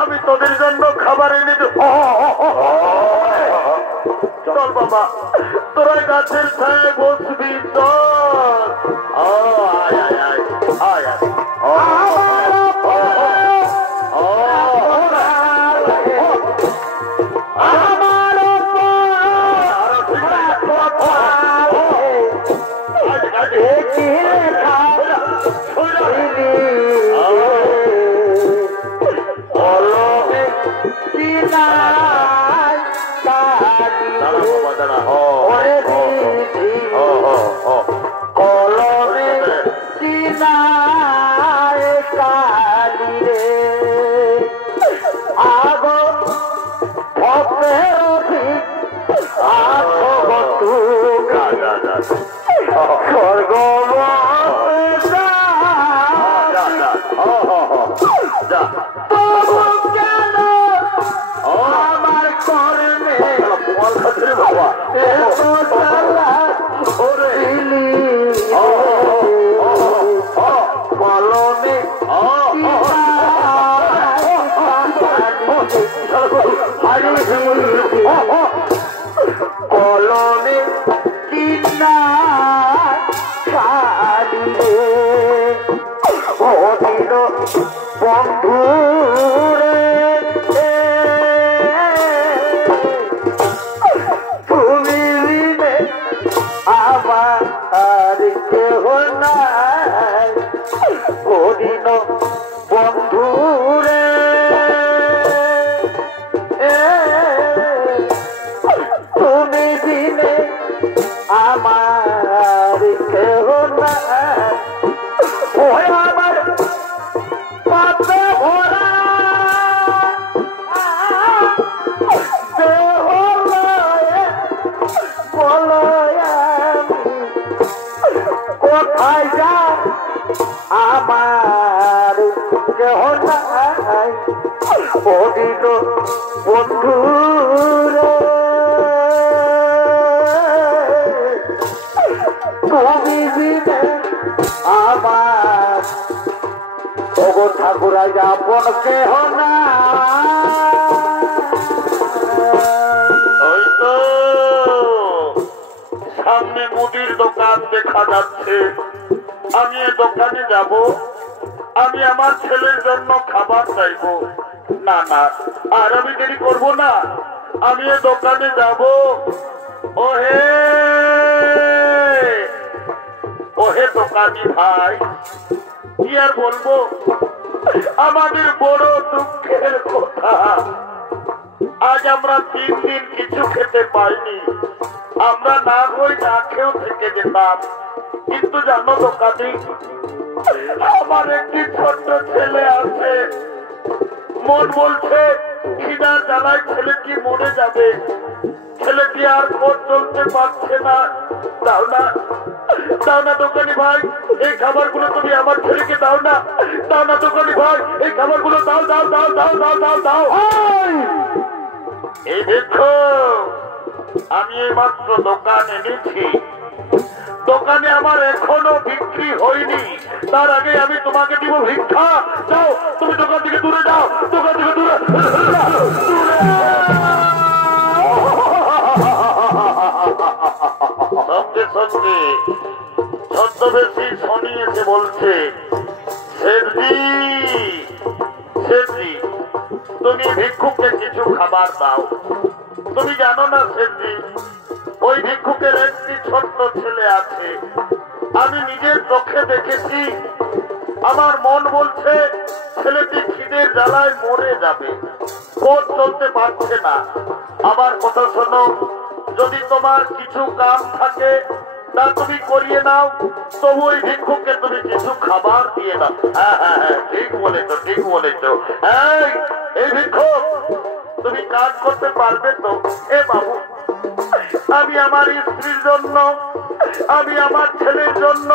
আমি তোদের জন্য খাবার এনে দেব। চল বাবা, তোরা গাছের ছায় বসবি। চল আয় আয় আয় আয় আয়। কলমে চিন্তা অধীন বন্ধু তুমি বিনে আমার কেহ নাই অধীন বন্ধু তুমি বিনে আমার কেহ নাই আমার পাপে ভরা দেহ কোথায় যা আমার কেহ নাই অধীন বন্ধু তুমি বিনে আমার ওগো ঠাকুরাই আপন কেহ না। সামনে মুদির দোকান দেখা যাচ্ছে, আমি এ দোকানে যাব, আমি আমার ছেলের জন্য খাবার চাইব। না না, আর আমি দেরি করব না, আমি এ দোকানে যাব। ওহে ওহে দোকানি ভাই, কি আর বলবো, আমাদের বড় দুঃখের কথা, আজ আমরা 3 দিন কিছু খেতে পাইনি। আমরা না হই না খেয়েও থেকে যেতাম, কিন্তু জানো দোকানি, আমার একটি ছোট্ট ছেলে আছে, মন বলছে খিদার জ্বালায় ছেলে কি মরে যাবে, ছেলেটি আর পথ চলতে পারছে না। দাও না দাও না দোকানি ভাই, এই খাবারগুলো তুমি আমার ছেলেকে দাও না, দাও না দোকানি ভাই, এই খাবারগুলো দাও দাও দাও দাও দাও দাও দাও। এই দেখো, আমি এইমাত্র দোকান এনেছি, দোকানে আমার এখনো বিক্রি হয়নি, তার আগে আমি তোমাকে দিব ভিক্ষা। যাও, তুমি দোকান থেকে দূরে যাও, দোকান থেকে দূরে সঙ্গে সঙ্গে ছদ্মবেশী শনি এসে বলছে, শেঠজি শেঠজি, তুমি ভিক্ষুককে কিছু খাবার দাও। তুমি জানো না শেঠজি, ওই ভিক্ষুকের একটি ছোট্ট ছেলে আছে, আমি নিজের চোখে দেখেছি। আমার মন বলছে ছেলেটি খিদের জ্বালায় মরে যাবে, পথ চলতে পারছে না। আমার কথা শোনো, যদি তোমার কিছু কাম থাকে তা তুমি করিয়ে নাও, তবু ওই ভিক্ষুককে তুমি কিছু খাবার দিয়ে দাও। হ্যাঁ হ্যাঁ হ্যাঁ, ঠিক বলেছো ঠিক বলেছো। এই ভিক্ষুক, তুমি কাজ করতে পারবে তো? এ বাবু, আমি আমার স্ত্রীর জন্য, আমি আমার ছেলের জন্য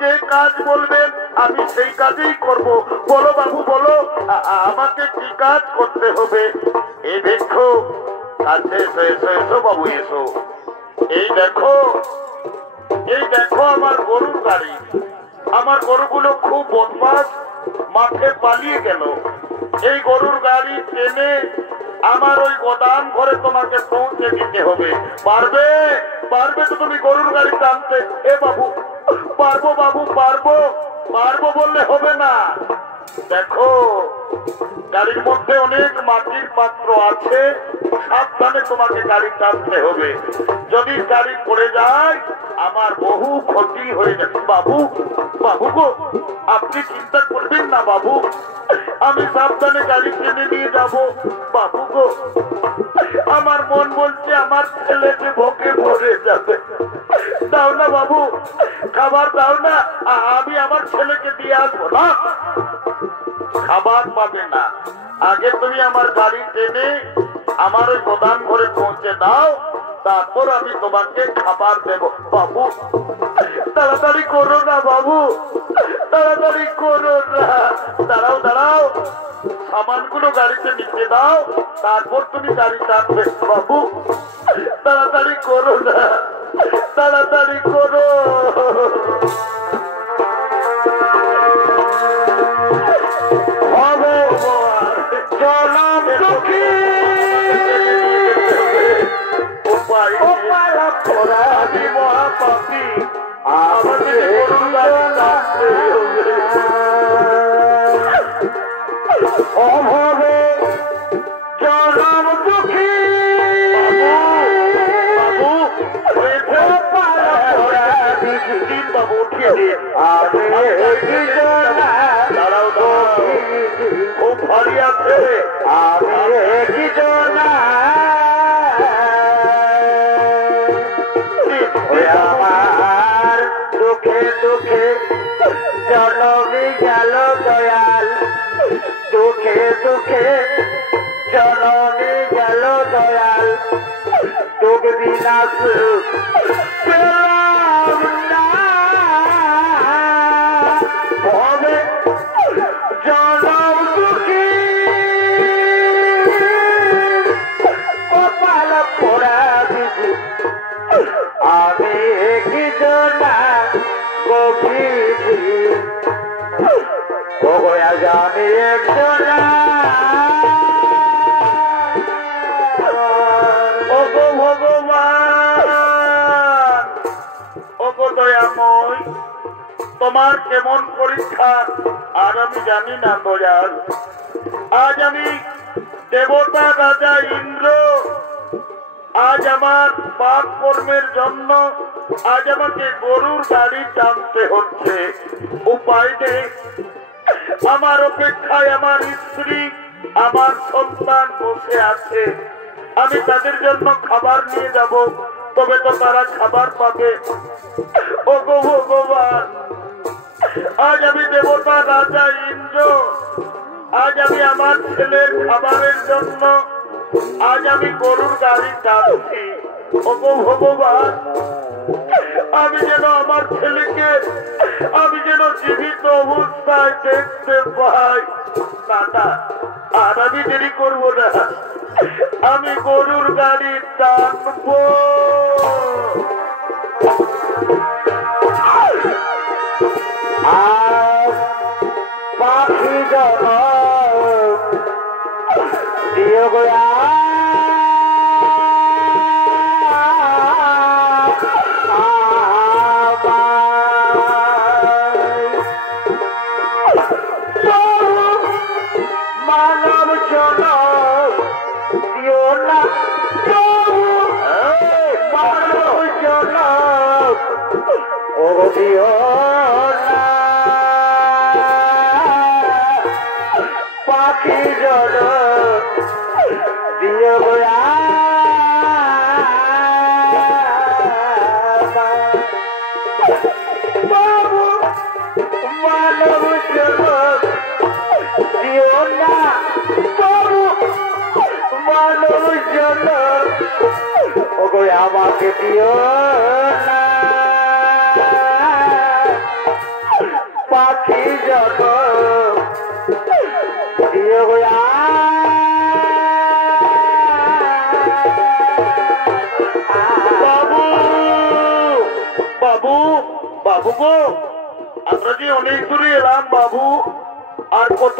যে কাজ বলবেন আমি সেই কাজেই করব। বলো বাবু বলো, আমাকে কি কাজ করতে হবে? এই দেখো, কাছে এসো এসো এসো বাবু এসো। এই দেখো, এই দেখো আমার গরুর গাড়ি। আমার গরুগুলো খুব বদমাশ, মাঠে পালিয়ে গেল। এই গরুর গাড়ি টেনে আমার ওই গোদাম ঘরে তোমাকে পৌঁছে দিতে হবে। পারবে? পারবে তো তুমি গরুর গাড়ি টানতে? এ বাবু, পারবো বাবু পারবো। পারবো বললে হবে না। দেখো, গাড়ির মধ্যে অনেক মাটির পাত্র আছে, সাবধানে তোমাকে গাড়ি টানতে হবে। যদি গাড়ি পড়ে যায় আমার বহু ক্ষতি হয়ে যাবে। বাবু, বাবু গো, আপনি চিন্তা করবেন না বাবু, আমি সাবধানে গাড়ি টেনে নিয়ে যাব। বাবু গো, আমার মন বলছে আমার ছেলেকে ভোগে মরে যাবে। দাও না বাবু, খাবার দাও না, আমি আমার ছেলেকে দিয়ে আসবো। না, খাবার পাবে না। আগে তুমি আমার গাড়ি টেনে আমার ওই গোদাম ঘরে পৌঁছে দাও, তারপর আমি তোমাকে খাবার দেব। বাবু, তাড়াতাড়ি করো না বাবু, তাড়াতাড়ি করো না। দাঁড়াও দাঁড়াও, সামানগুলো গাড়িতে নিচে দাও, তারপর তুমি গাড়ি টানবে। বাবু, তাড়াতাড়ি করো না, তাড়াতাড়ি করো। আমি মহাপাপী, আমাকে গরুর গাড়ি টানতে হবে। অভাবে জনম দুঃখী বাবু, বাবু উঠিয়ে দিয়ে দাঁড়াও দাঁড়াও, খুব ভারী আছে। আমার দুঃখে দুঃখে জনমে গেল দয়াল, দুঃখে দুঃখে জনমে গেল দয়াল, দুঃখ বিনাশ পেলাম না। হবে জনম দুঃখী কপাল পোড়া দিদি, আমি কি জনা গভীর আজ আমি একজনা। ওগো ভগবান, ওগো দয়াময়, তোমার কেমন পরীক্ষা আর আমি জানি না দয়াল। আজ আমি দেবতা রাজা ইন্দ্র, আজ আমার পাপ কর্মের জন্য আজ আমাকে গরুর গাড়ি টানতে হচ্ছে। উপায় নেই, আমার অপেক্ষায় আমার স্ত্রী আমার সন্তান বসে আছে। আমি তাদের জন্য খাবার নিয়ে যাব, তবে তো তারা খাবার পাবে। ওগো ভগবান, আজ আমি দেবতা রাজা ইন্দ্র, আজ আমি আমার ছেলের খাবারের জন্য আজ আমি গরুর গাড়ি টানছি। ওগো ভগবান, আমি যেন আমার ছেলেকে আমি যেন জীবিত অবস্থায় দেখতে পাই। না, আর আমি দেরি করবো না, আমি গরুর গাড়ি টানবো। আর পাখি জন দিও গোয়া মানব জন দিও না, মানব জন ও দিও না, পাখি জন আমাকে দিও না পাখি যত দিও বাবু বাবু বাবু গো আমরা যে অনেক দূরে এলাম বাবু আর কত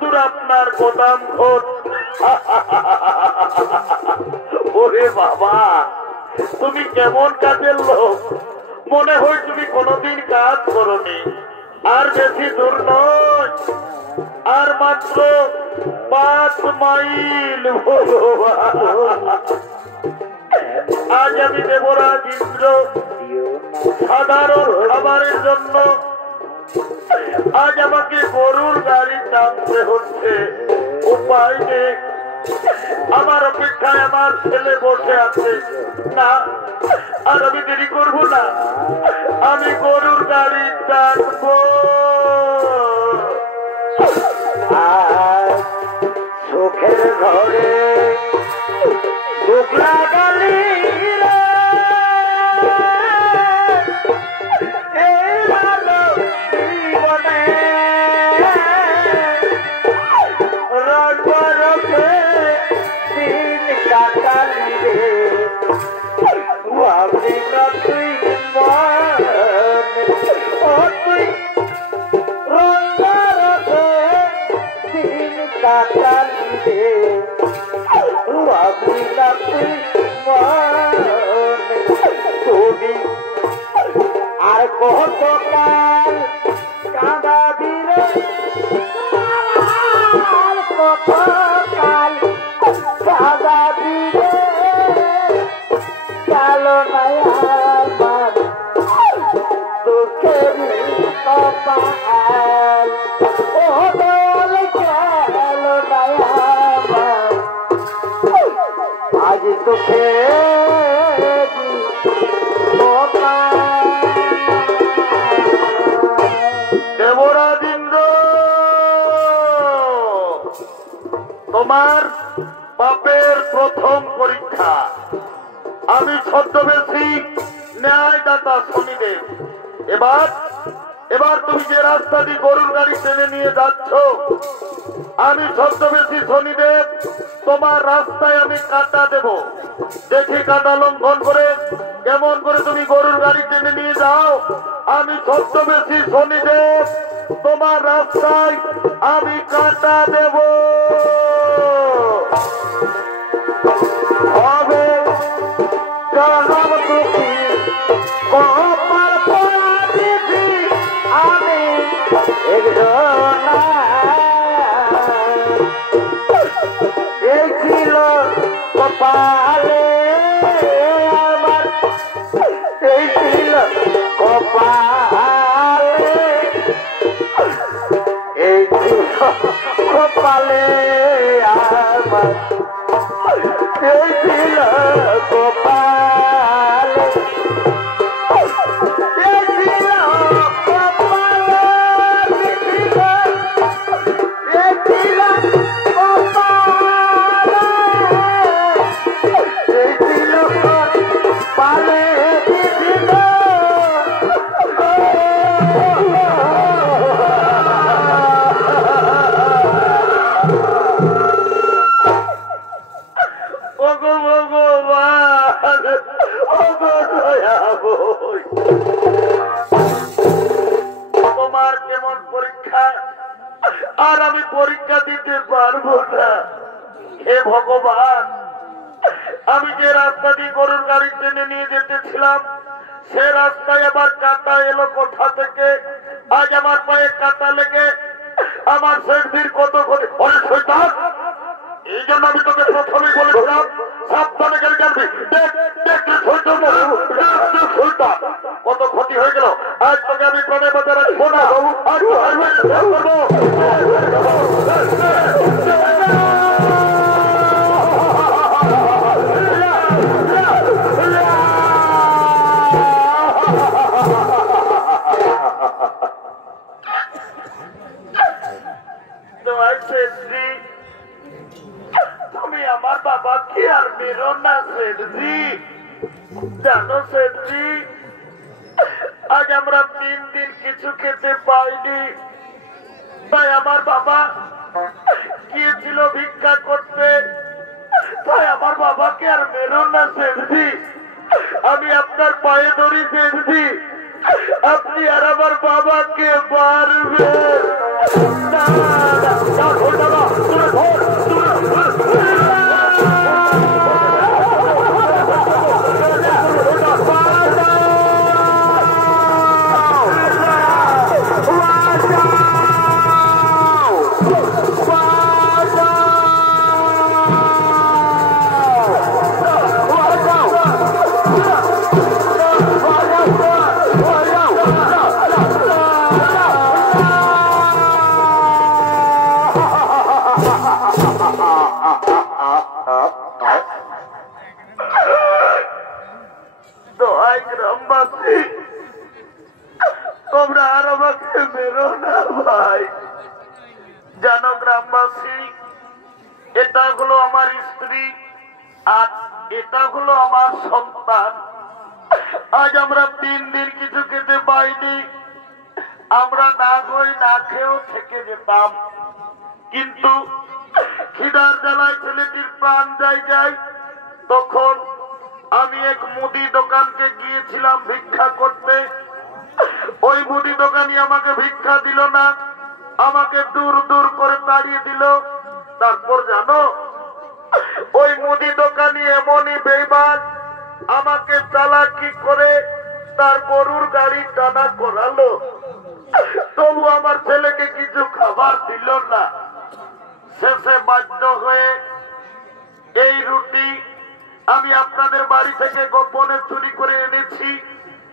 দূর আপনার গোদাম ঘর ওরে বাবা তুমি কেমন কাজের লোক মনে হয় তুমি কোনোদিন কাজ করনি আর বেশি দূর নয় আর মাত্র 5 মাইল আজ আমি দেবরাজ ইন্দ্র সাধারণ খাবারের জন্য আজ আমাকে গরুর গাড়ি টানতে হচ্ছে উপায় নেই আমার অপেক্ষায় আমার ছেলে বসে আছে না আর আমি দেরি করব না আমি গরুর গাড়ি টানবো চোখের ঘরে দুঃখ লাগালি আর কত কাল কাঁদা দিলে কত কাল কাঁদা দিলে চলো নয়ার দুঃখের কপাল ও দল চলো নয়ার আজ দুঃখে দেবরাজ ইন্দ্র তোমার বাপের প্রথম পরীক্ষা আমি ছদ্মবেশী ন্যায়দাতা শনিদেব এবার তুমি যে রাস্তা দিয়ে গরুর গাড়ি টেনে নিয়ে যাচ্ছ আমি ছদ্মবেশী শনিদেব তোমার রাস্তায় আমি কাটা দেব দেখি কাটা লঙ্ঘন করে কেমন করে তুমি গরুর গাড়ি টেনে নিয়ে যাও আমি ছদ্মবেশী শনিদেব তোমার রাস্তায় আমি কাটা দেব হবে জনম দুঃখী কপাল পোড়া দিদি আমি একজন এই ছিল কপালে আমার এই ছিল কপালে এই ছিল কপালে আমার এই ছিল কপালে এই ছিল কপালে এই ছিল কপালে এই ছিল কপালে তোমার কেমন পরীক্ষা আর আমি পরীক্ষা দিতে পারবো না হে ভগবান আমি যে রাস্তা দিয়ে গরুর গাড়ি টেনে নিয়ে যেতেছিলাম সে রাস্তায় আবার কাটা এলো কোথা থেকে আজ আমার পায়ে কাটা লেগে আমার শরীর কত করে শৈতান এই জন্য আমি তোকে প্রথমেই বলেছিলাম সাবধানে গেলে জানবি কত ক্ষতি হয়ে গেল আজ তোকে আমি প্রাণে বাজার রাখবো না করবো তুমি আমার বাবাকে আর মেরো না সেঠজি। জানো সেঠজি, আজ আমরা 3 দিন কিছু খেতে পাইনি। তাই আমার বাবা গিয়েছিল ভিক্ষা করতে। তাই আমার বাবাকে আর মেরো না সেঠজি। আমি আপনার পায়ে ধরি সেঠজি, আপনি আর আমার বাবাকে মারবেন না। তোমরা আর আমাকে মেরো না ভাই। জানো গ্রামবাসী, এটা হলো আমার স্ত্রী আর এটা হলো আমার সন্তান। আজ আমরা 3 দিন কিছু খেতে পাইনি। আমরা না হই না খেয়েও থেকে যেতাম, কিন্তু খিদার জ্বালায় ছেলেটির প্রাণ যায়। তখন আমি এক মুদি দোকানকে গিয়েছিলাম ভিক্ষা করতে। ওই মুদি দোকানি আমাকে ভিক্ষা দিল না, আমাকে দূর দূর করে তাড়িয়ে দিল। তারপর জানো, ওই মুদি দোকানি এমনই বেঈমান, আমাকে চালাকি করে তার গরুর গাড়ি টানা করালো। তবু আমার ছেলেকে কিছু খাবার দিল না। শেষে বাধ্য হয়ে এই রুটি আমি আপনাদের বাড়ি থেকে গোপনে চুরি করে এনেছি।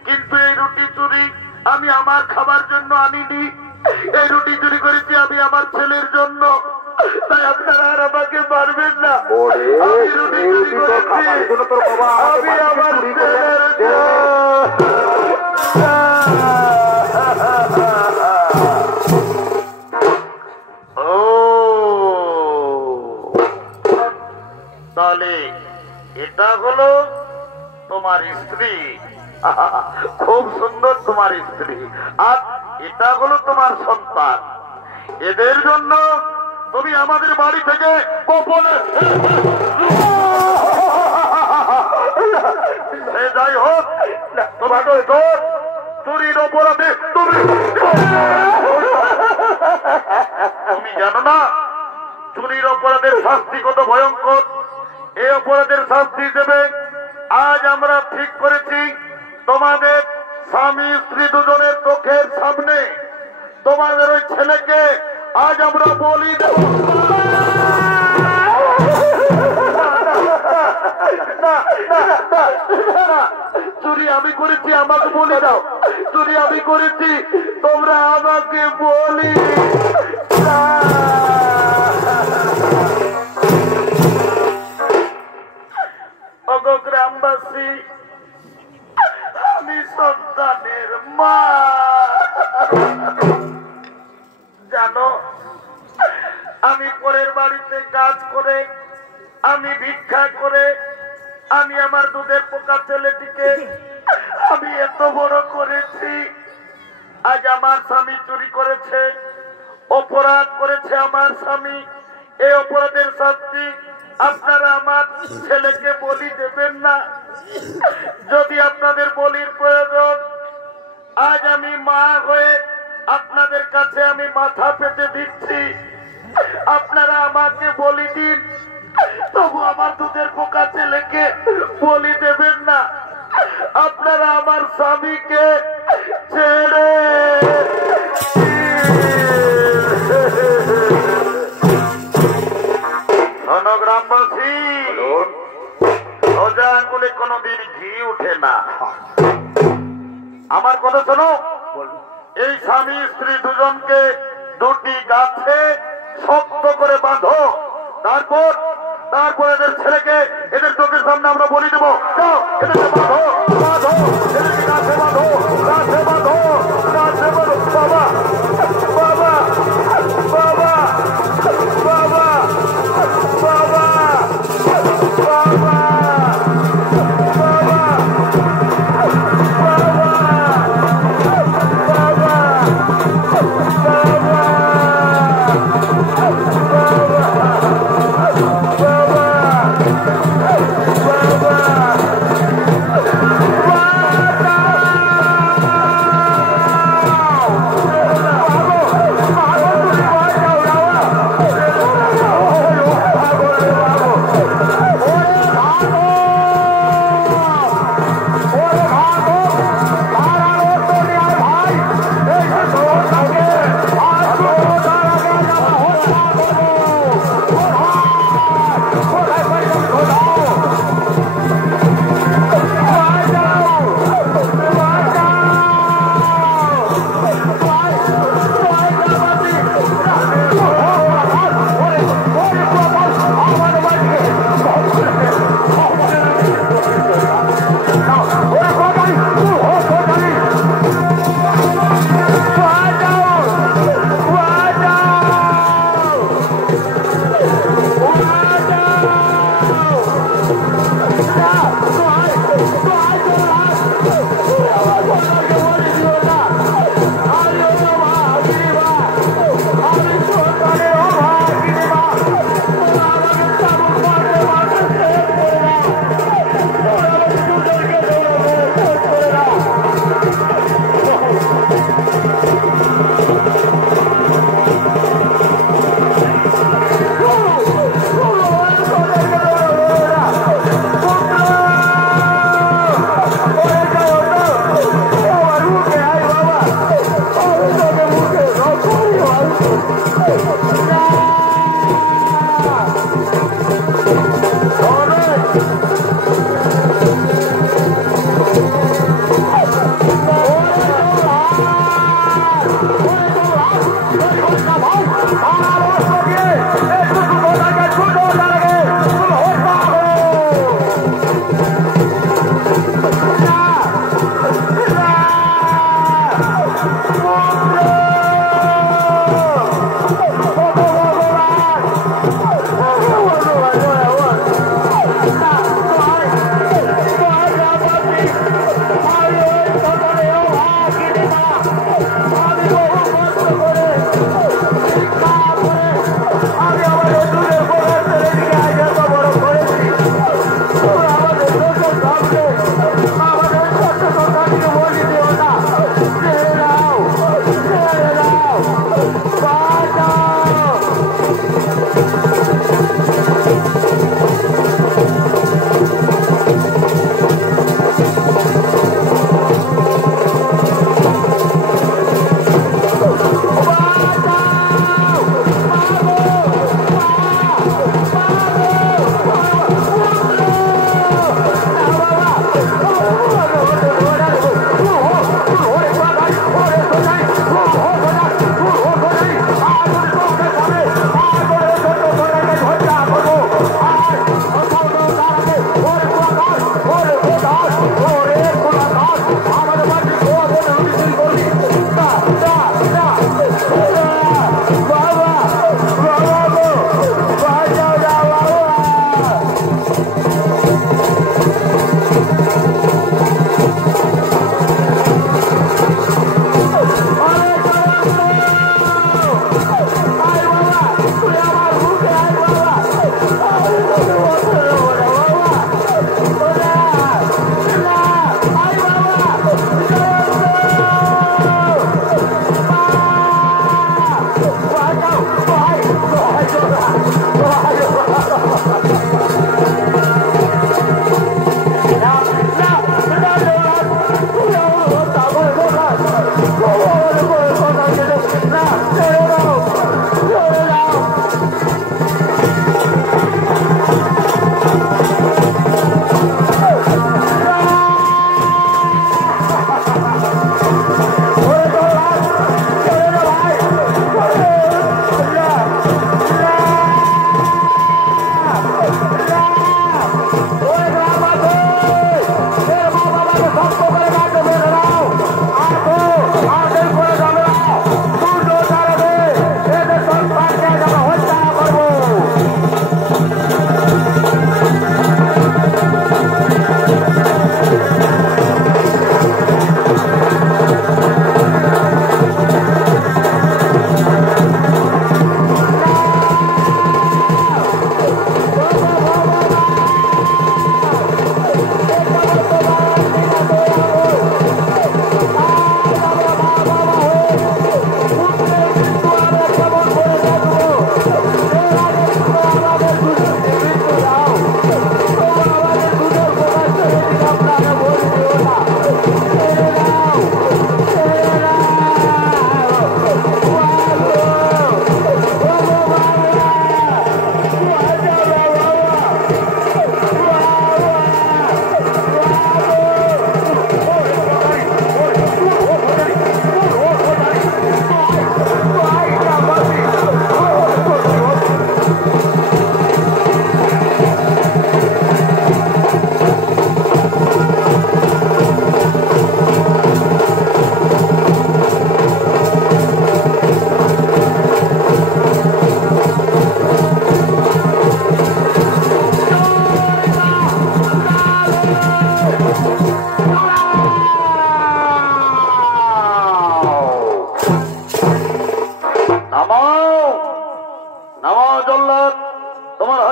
কিন্তু এই রুটি চুরি আমি আমার খাবার জন্য আনিনি। এই রুটি চুরি করেছি আমি আমার ছেলের জন্য। তাই আপনারা আর আমাকে মারবেন না। আমি রুটি চুরি করেছি আমি আমার ছেলের তাহলে এটা হলো তোমার স্ত্রী। খুব সুন্দর তোমার স্ত্রী। আর এটা হলো তোমার সন্তান। এদের জন্য তুমি আমাদের বাড়ি থেকে গোপনে, যাই হোক তোমাকে চুরির অপরাধে তুমি জানো না চুরির অপরাধের শাস্তি কত ভয়ঙ্কর। এই অপরাধের শাস্তি হিসেবে আজ আমরা ঠিক করেছি, তোমাদের স্বামী স্ত্রী দুজনের চোখের সামনে তোমাদের ওই ছেলেকে আজ আমরা বলি দেব। চুরি আমি করেছি, আমাকে বলি দাও। চুরি আমি করেছি, তোমরা আমাকে বলি। গ্রামবাসী, আমি সন্তানের মা। জানো, আমি পরের বাড়িতে কাজ করে, আমি ভিক্ষা করে, আমি আমার দুধের পোকা ছেলেটিকে আমি এত বড় করেছি। আজ আমার স্বামী চুরি করেছে, অপরাধ করেছে আমার স্বামী। এই অপরাধের শাস্তি আপনারা আমার ছেলেকে বলি দেবেন না। যদি আপনাদের বলির প্রয়োজন, আজ আমি মা হয়ে আপনাদের কাছে আমি মাথা পেতে দিচ্ছি। আপনারা আমাকে বলি দিন, তবু আমার দুধের পোকা ছেলেকে বলি দেবেন না। আপনারা আমার স্বামীকে ছেড়ে গ্রামবাসী, সোজা আঙ্গুলে কোনদিন ঘি উঠে না। আমার কথা শোনো, এই স্বামী স্ত্রী দুজনকে দুটি গাছে শক্ত করে বাঁধো। তারপর এদের ছেলেকে এদের চোখের সামনে আমরা বলি দেবো। এদেরকে বাঁধো, বাঁধো, এদেরকে গাছে বাঁধো, গাছে বাঁধো, গাছে বাঁধো। বাবা, বাবা, বাবা, বাবা, বাবা,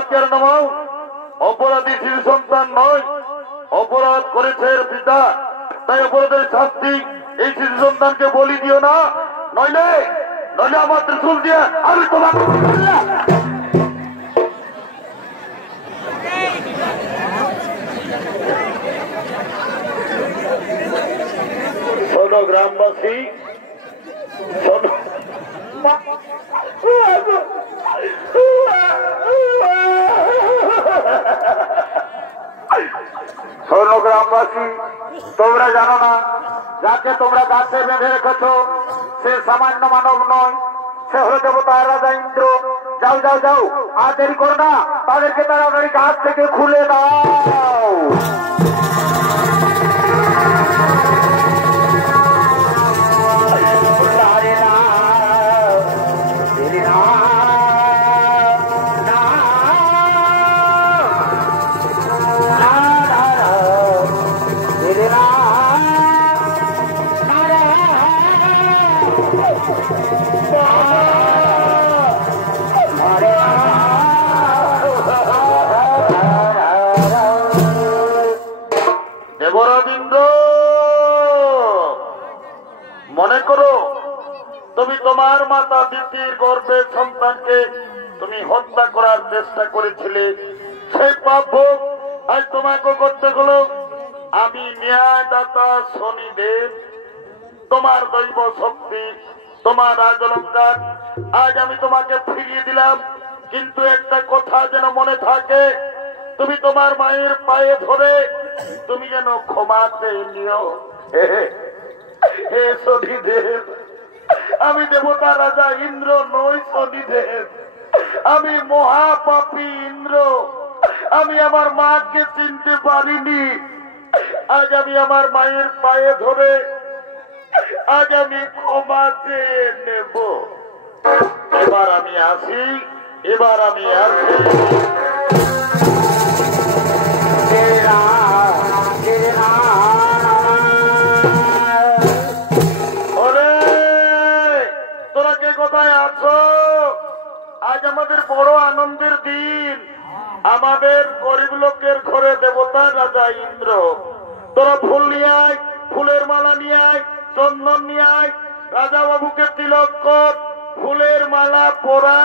হাতিয়ার নামাও। অপরাধী শিশু সন্তান নয়, অপরাধ করেছে এর পিতা, তাই অপরাধের শাস্তি এই শিশু সন্তানকে বলি দিও না, নইলে নইলে আমার ত্রিশূল দিয়ে আমি তোমাকে শোনো গ্রামবাসী, শোনো শোনো গ্রামবাসী, তোমরা জানো না যাকে তোমরা গাছে বেঁধে রেখেছ সে সামান্য মানব নয়, সে হলো দেবতা রাজা ইন্দ্র। যাও যাও যাও, আর দেরি করো না, তাদেরকে তাড়াতাড়ি গাছ থেকে খুলে দাও। মনে করো তুমি তোমার মাতা দিদির গর্ভের সন্তানকে তুমি হত্যা করার চেষ্টা করেছিলে, সেই পাপ ভোগ আজ তোমাকে করতে হলো। আমি ন্যায়দাতা শনিদেব, তোমার দৈব শক্তি, তোমার রাজলঙ্কার, আজ আমি তোমাকে ফিরিয়ে দিলাম। কিন্তু একটা কথা যেন মনে থাকে, তুমি তোমার মায়ের পায়ে ধরে তুমি যেন ক্ষমা চেয়ে নিও। হে শনিদেব, আমি দেবতা রাজা ইন্দ্র নই শনিদেব, আমি মহাপাপী ইন্দ্র, আমি আমার মাকে চিনতে পারিনি। আজ আমি আমার মায়ের পায়ে ধরে আজ আমি ক্ষমা চেয়ে নেব। এবার আমি আসি, এবার আমি আসি। তোরা কে কোথায় আছো? আজ আমাদের বড় আনন্দের দিন, আমাদের গরিব লোকের ঘরে দেবতা রাজা ইন্দ্র। তোরা ফুল নিয়ে আয়, ফুলের মালা নিয়ে আয়, চন্দন নিয়ে আয়, রাজা বাবুকে তিলক কর, ফুলের মালা পরা।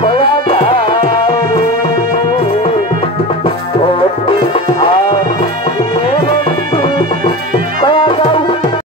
Hola.